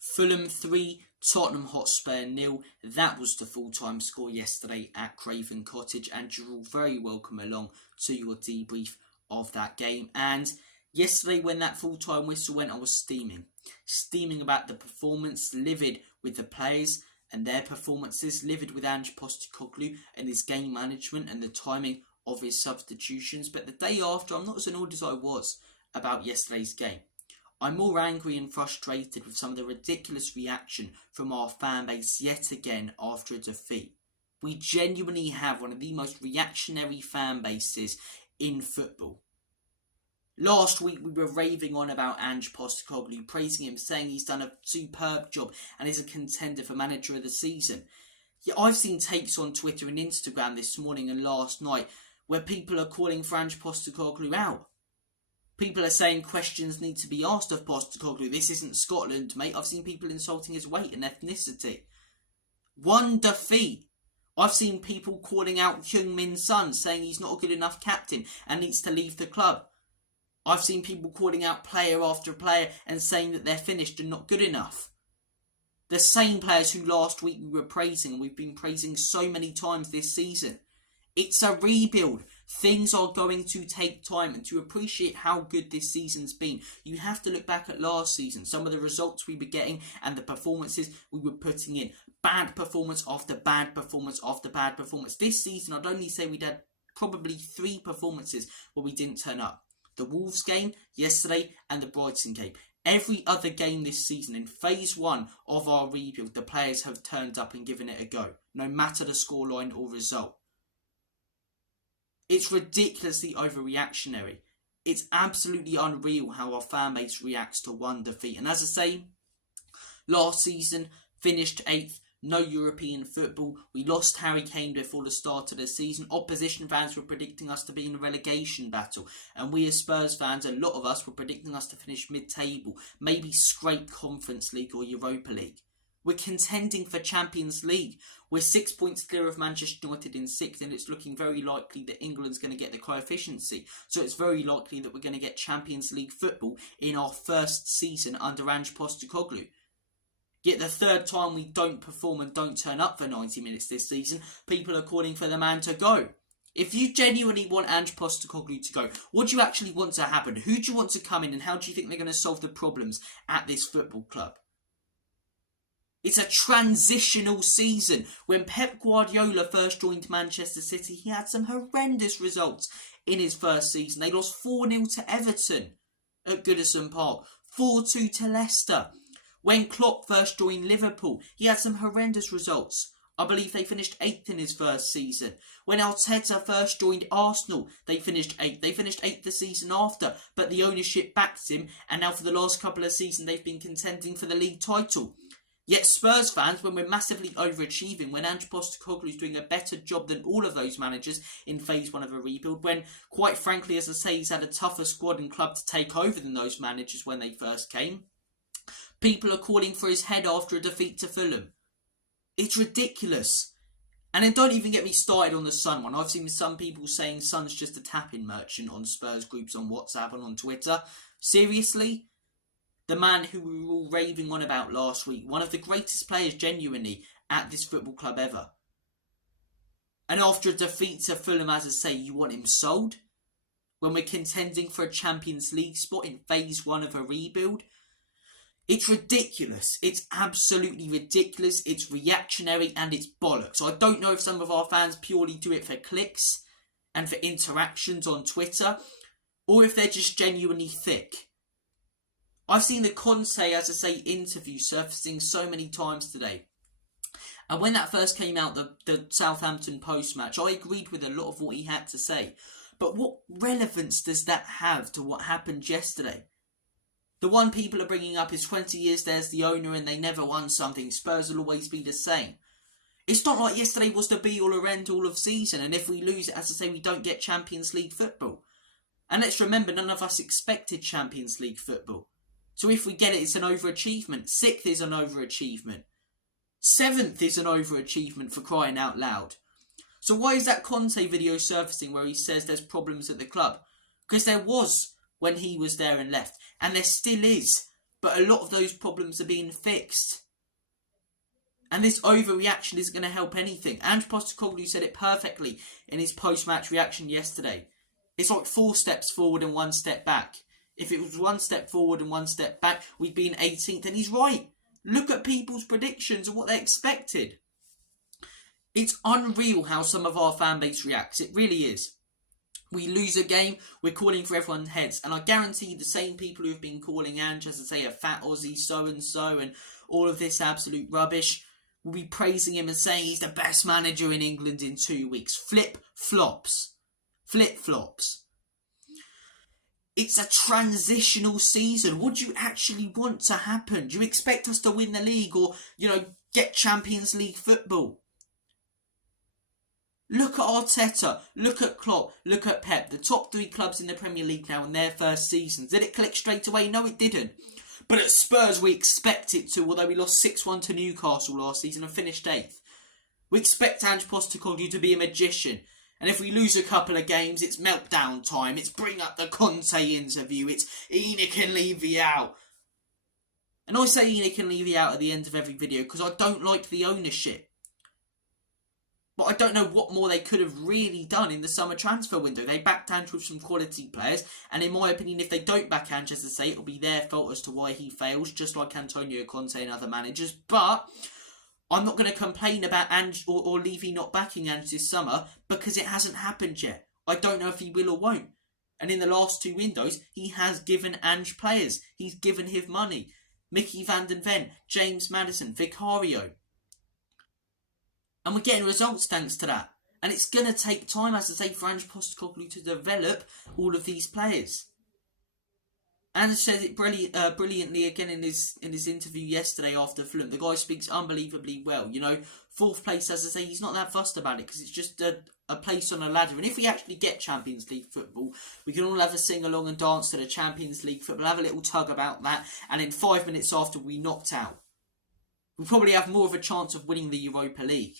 Fulham 3, Tottenham Hotspur 0. That was the full-time score yesterday at Craven Cottage, and you're all very welcome along to your debrief of that game. And yesterday when that full-time whistle went, I was steaming about the performance, livid with the players and their performances, livid with Ange Postecoglou and his game management and the timing of his substitutions. But the day after, I'm not as annoyed as I was about yesterday's game. I'm more angry and frustrated with some of the ridiculous reaction from our fan base yet again after a defeat. We genuinely have one of the most reactionary fan bases in football. Last week we were raving on about Ange Postecoglou, praising him, saying he's done a superb job and is a contender for manager of the season. Yet I've seen takes on Twitter and Instagram this morning and last night where people are calling for Ange Postecoglou out. People are saying questions need to be asked of Postecoglou. This isn't Scotland, mate. I've seen people insulting his weight and ethnicity. One defeat. I've seen people calling out Heung-Min Son, saying he's not a good enough captain and needs to leave the club. I've seen people calling out player after player and saying that they're finished and not good enough. The same players who last week we were praising and we've been praising so many times this season. It's a rebuild. Things are going to take time, and to appreciate how good this season's been, you have to look back at last season, some of the results we were getting and the performances we were putting in. Bad performance after bad performance after bad performance. This season, I'd only say we'd had probably 3 performances where we didn't turn up. The Wolves game yesterday and the Brighton game. Every other game this season, in phase 1 of our rebuild, the players have turned up and given it a go, no matter the scoreline or result. It's ridiculously overreactionary. It's absolutely unreal how our fan base reacts to one defeat. And as I say, last season, finished 8th, no European football. We lost Harry Kane before the start of the season. Opposition fans were predicting us to be in a relegation battle. And we as Spurs fans, a lot of us, were predicting us to finish mid-table, maybe scrape Conference League or Europa League. We're contending for Champions League. We're 6 points clear of Manchester United in 6th, and it's looking very likely that England's going to get the coefficiency. So it's very likely that we're going to get Champions League football in our first season under Ange Postecoglou. Yet the third time we don't perform and don't turn up for 90 minutes this season, people are calling for the man to go. If you genuinely want Ange Postecoglou to go, what do you actually want to happen? Who do you want to come in, and how do you think they're going to solve the problems at this football club? It's a transitional season. When Pep Guardiola first joined Manchester City, he had some horrendous results in his first season. They lost 4-0 to Everton at Goodison Park, 4-2 to Leicester. When Klopp first joined Liverpool, he had some horrendous results. I believe they finished 8th in his first season. When Arteta first joined Arsenal, they finished 8th. They finished 8th the season after, but the ownership backed him, and now for the last couple of seasons they've been contending for the league title. Yet Spurs fans, when we're massively overachieving, when Ange Postecoglou is doing a better job than all of those managers in phase 1 of a rebuild, when, quite frankly, as I say, he's had a tougher squad and club to take over than those managers when they first came, people are calling for his head after a defeat to Fulham. It's ridiculous. And then don't even get me started on the Son one. I've seen some people saying Son's just a tap-in merchant on Spurs groups on WhatsApp and on Twitter. Seriously? The man who we were all raving on about last week, one of the greatest players genuinely at this football club ever. And after a defeat to Fulham, as I say, you want him sold? When we're contending for a Champions League spot in phase 1 of a rebuild? It's ridiculous. It's absolutely ridiculous. It's reactionary and it's bollocks. I don't know if some of our fans purely do it for clicks and for interactions on Twitter, or if they're just genuinely thick. I've seen the Conte, as I say, interview surfacing so many times today. And when that first came out, the Southampton post-match, I agreed with a lot of what he had to say. But what relevance does that have to what happened yesterday? The one people are bringing up is 20 years there's the owner and they never won something. Spurs will always be the same. It's not like yesterday was the be-all or end-all of season. And if we lose it, as I say, we don't get Champions League football. And let's remember, none of us expected Champions League football. So if we get it, it's an overachievement. 6th is an overachievement. 7th is an overachievement, for crying out loud. So why is that Conte video surfacing where he says there's problems at the club? Because there was when he was there and left. And there still is but a lot of those problems are being fixed. And this overreaction isn't going to help anything. Ange Postecoglou said it perfectly in his post-match reaction yesterday. It's like 4 steps forward and 1 step back. If it was 1 step forward and 1 step back, we'd be in 18th. And he's right. Look at people's predictions and what they expected. It's unreal how some of our fan base reacts. It really is. We lose a game, we're calling for everyone's heads. And I guarantee the same people who have been calling Ange, as I say, a fat Aussie so-and-so and all of this absolute rubbish, will be praising him and saying he's the best manager in England in 2 weeks. Flip-flops. Flip-flops. It's a transitional season. What do you actually want to happen? Do you expect us to win the league or, get Champions League football? Look at Arteta, look at Klopp, look at Pep. The top 3 clubs in the Premier League now in their first seasons. Did it click straight away? No, it didn't. But at Spurs, we expect it to, although we lost 6-1 to Newcastle last season and finished 8th. We expect Ange Postecoglou to be a magician. And if we lose a couple of games, it's meltdown time. It's bring up the Conte interview. It's ENIC and Levy out. And I say ENIC and Levy out at the end of every video because I don't like the ownership. But I don't know what more they could have really done in the summer transfer window. They backed Ange with some quality players. And in my opinion, if they don't back Ange, as I say, it'll be their fault as to why he fails. Just like Antonio Conte and other managers. But I'm not going to complain about Ange or Levy not backing Ange this summer. Because it hasn't happened yet. I don't know if he will or won't. And in the last 2 windows, he has given Ange players. He's given him money. Mickey van den Ven, James Maddison, Vicario. And we're getting results thanks to that. And it's going to take time, as I say, for Ange Postecoglou to develop all of these players. Ange said it brilliantly again in his interview yesterday after Fulham. The guy speaks unbelievably well. 4th place, as I say, he's not that fussed about it because it's just a place on a ladder. And if we actually get Champions League football, we can all have a sing-along and dance to the Champions League football, have a little tug about that. And in 5 minutes after we knocked out, we probably have more of a chance of winning the Europa League.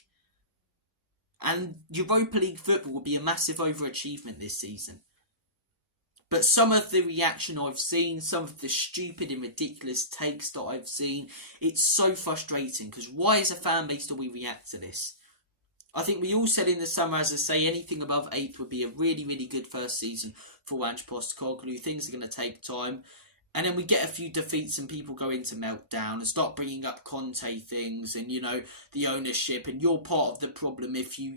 And Europa League football will be a massive overachievement this season. But some of the reaction I've seen, some of the stupid and ridiculous takes that I've seen, it's so frustrating. Because why as a fan base do we react to this? I think we all said in the summer, as I say, anything above 8th would be a really, really good first season for Ange Postecoglou. Things are going to take time. And then we get a few defeats and people go into meltdown and start bringing up Conte things and, the ownership. And you're part of the problem if you,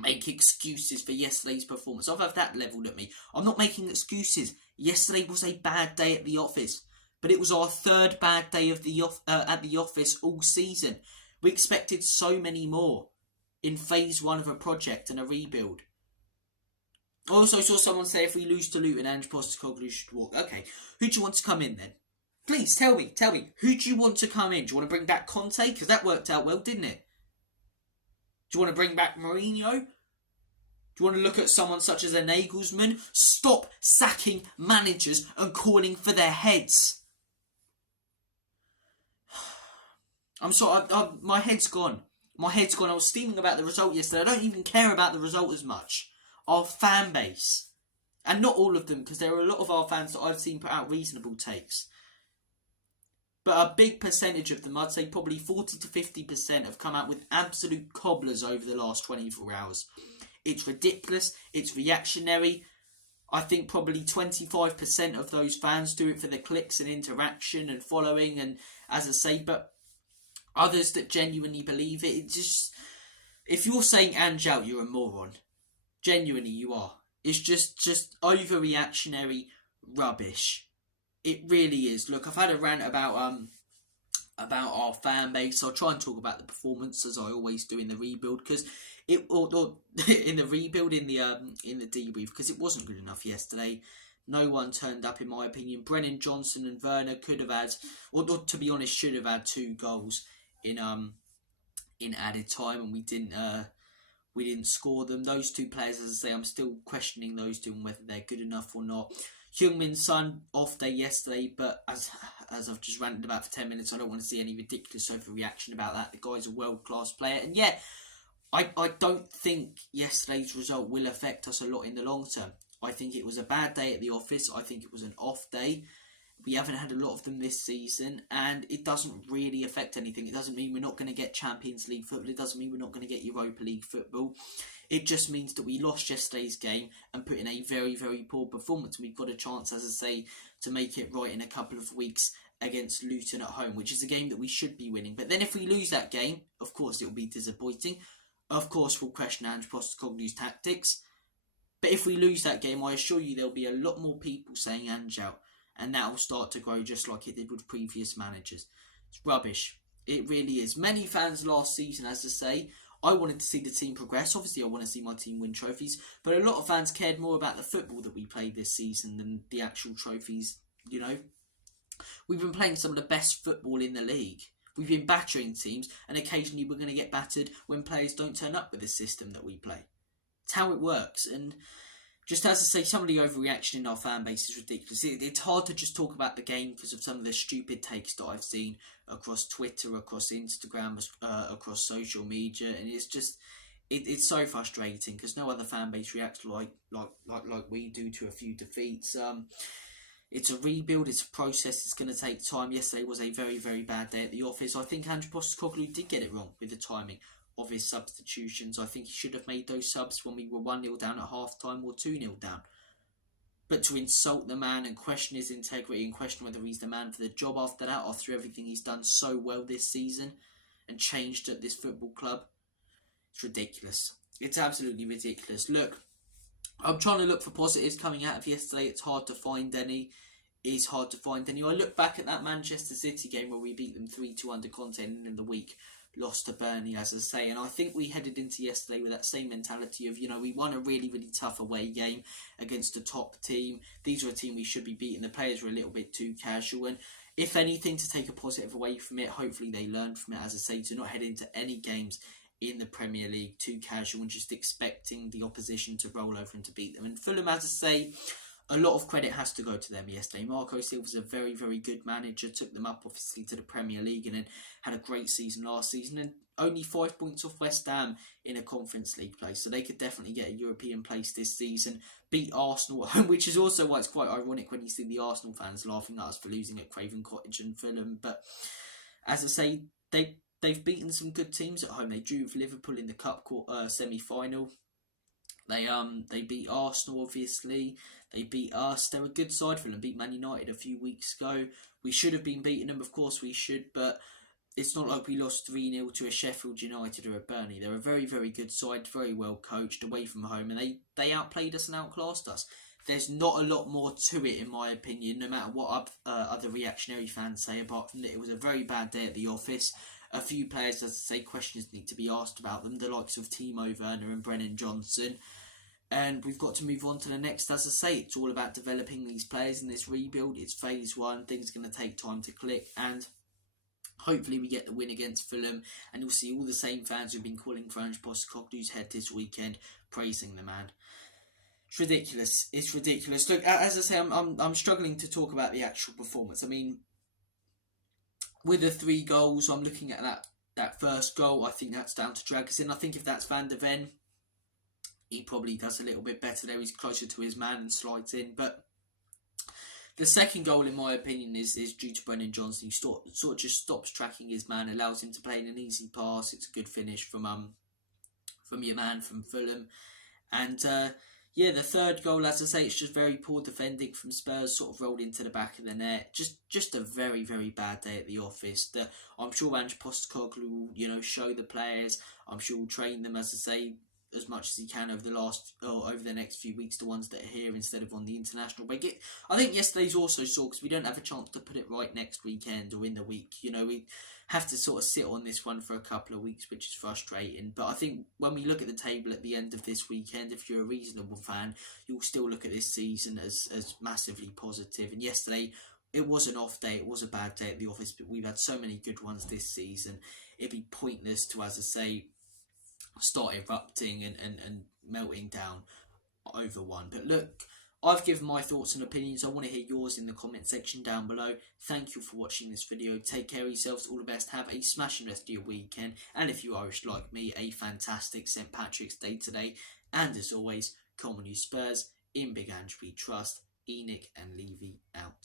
make excuses for yesterday's performance. I've had that levelled at me. I'm not making excuses. Yesterday was a bad day at the office. But it was our 3rd bad day of at the office all season. We expected so many more in phase 1 of a project and a rebuild. I also saw someone say if we lose to Luton, Ange Postecoglou should walk. Okay, who do you want to come in then? Please, tell me. Who do you want to come in? Do you want to bring back Conte? Because that worked out well, didn't it? Do you want to bring back Mourinho? Do you want to look at someone such as a Nagelsmann? Stop sacking managers and calling for their heads. I'm sorry, my head's gone. I was steaming about the result yesterday. I don't even care about the result as much. Our fan base, and not all of them, because there are a lot of our fans that I've seen put out reasonable takes, but a big percentage of them, I'd say probably 40 to 50%, have come out with absolute cobblers over the last 24 hours. It's ridiculous, it's reactionary. I think probably 25% of those fans do it for the clicks and interaction and following, and as I say, but others that genuinely believe it, it just, if you're saying Ange out, you're a moron. Genuinely, you are. It's just overreactionary rubbish. It really is. Look, I've had a rant about our fan base. I'll try and talk about the performance as I always do in the rebuild, because in the debrief, because it wasn't good enough yesterday. No one turned up, in my opinion. Brennan Johnson and Werner could have had, or to be honest, should have had 2 goals in added time, and we didn't score them. Those 2 players, as I say, I'm still questioning those 2 and whether they're good enough or not. Heung-min Son, off day yesterday, but as I've just ranted about for 10 minutes, I don't want to see any ridiculous overreaction about that. The guy's a world-class player. And yeah, I don't think yesterday's result will affect us a lot in the long term. I think it was a bad day at the office. I think it was an off day. We haven't had a lot of them this season, and it doesn't really affect anything. It doesn't mean we're not going to get Champions League football. It doesn't mean we're not going to get Europa League football. It just means that we lost yesterday's game and put in a very, very poor performance. We've got a chance, as I say, to make it right in a couple of weeks against Luton at home, which is a game that we should be winning. But then if we lose that game, of course it will be disappointing. Of course we'll question Ange Postecoglou's tactics. But if we lose that game, I assure you there'll be a lot more people saying Ange out. And that will start to grow just like it did with previous managers. It's rubbish. It really is. Many fans last season, as I say, I wanted to see the team progress. Obviously, I want to see my team win trophies. But a lot of fans cared more about the football that we played this season than the actual trophies, you know. We've been playing some of the best football in the league. We've been battering teams, and occasionally we're going to get battered when players don't turn up with the system that we play. It's how it works. And just as I say, some of the overreaction in our fan base is ridiculous. It's hard to just talk about the game because of some of the stupid takes that I've seen across Twitter, across Instagram, across social media, and it's just it's so frustrating because no other fan base reacts like we do to a few defeats. It's a rebuild. It's a process. It's going to take time. Yesterday was a very, very bad day at the office. I think Ange Postecoglou did get it wrong with the timing of his substitutions. I think he should have made those subs when we were 1-0 down at half-time or 2-0 down. But to insult the man and question his integrity and question whether he's the man for the job after that, after everything he's done so well this season and changed at this football club, it's ridiculous. It's absolutely ridiculous. Look, I'm trying to look for positives coming out of yesterday. It's hard to find any. It's hard to find any. I look back at that Manchester City game where we beat them 3-2 under Conte and in the week lost to Burnley, as I say, and I think we headed into yesterday with that same mentality of, you know, we won a really, really tough away game against a top team. These are a team we should be beating. The players were a little bit too casual, and if anything, to take a positive away from it, hopefully they learned from it, as I say, to not head into any games in the Premier League too casual and just expecting the opposition to roll over and to beat them. And Fulham, as I say, a lot of credit has to go to them yesterday. Marco Silva's a very, very good manager. Took them up, obviously, to the Premier League and then had a great season last season. And only 5 points off West Ham in a Conference League place. So they could definitely get a European place this season. Beat Arsenal at home, which is also why it's quite ironic when you see the Arsenal fans laughing at us for losing at Craven, Cottage and Fulham. But as I say, they've beaten some good teams at home. They drew with Liverpool in the Cup semi-final. They beat Arsenal, obviously. They beat us. They're a good side for them. Beat Man United a few weeks ago. We should have been beating them, of course we should, but it's not like we lost 3-0 to a Sheffield United or a Burnley. They're a very, very good side, very well coached, away from home, and they outplayed us and outclassed us. There's not a lot more to it, in my opinion, no matter what other reactionary fans say, apart from that it was a very bad day at the office. A few players, as I say, questions need to be asked about them, the likes of Timo Werner and Brennan Johnson. And we've got to move on to the next. As I say, it's all about developing these players in this rebuild. It's phase one. Things are going to take time to click. And hopefully we get the win against Fulham. And you'll see all the same fans who've been calling for Ange Postecoglou's head this weekend, praising the man. It's ridiculous. It's ridiculous. Look, as I say, I'm struggling to talk about the actual performance. I mean, with the 3 goals, I'm looking at that first goal. I think that's down to Dragusin. I think if that's Van der Ven, he probably does a little bit better there. He's closer to his man and slides in. But the second goal, in my opinion, is due to Brennan Johnson. He sort of just stops tracking his man, allows him to play in an easy pass. It's a good finish from your man from Fulham. And the third goal, as I say, it's just very poor defending from Spurs, sort of rolled into the back of the net. Just a very, very bad day at the office. I'm sure Ange Postecoglou will, show the players. I'm sure he'll train them, as I say, as much as he can over the next few weeks, the ones that are here instead of on the international break. I think yesterday's also saw, because we don't have a chance to put it right next weekend or in the week. We have to sort of sit on this one for a couple of weeks, which is frustrating. But I think when we look at the table at the end of this weekend, if you're a reasonable fan, you'll still look at this season as massively positive. And yesterday, it was an off day, it was a bad day at the office, but we've had so many good ones this season. It'd be pointless to, as I say, start erupting and melting down over one. But look, I've given my thoughts and opinions. I want to hear yours in the comment section down below. Thank you for watching this video. Take care of yourselves. All the best. Have a smashing rest of your weekend. And if you're Irish like me, a fantastic St. Patrick's Day today. And as always, come on you Spurs. In Big Ange we trust. Enoch and Levy out.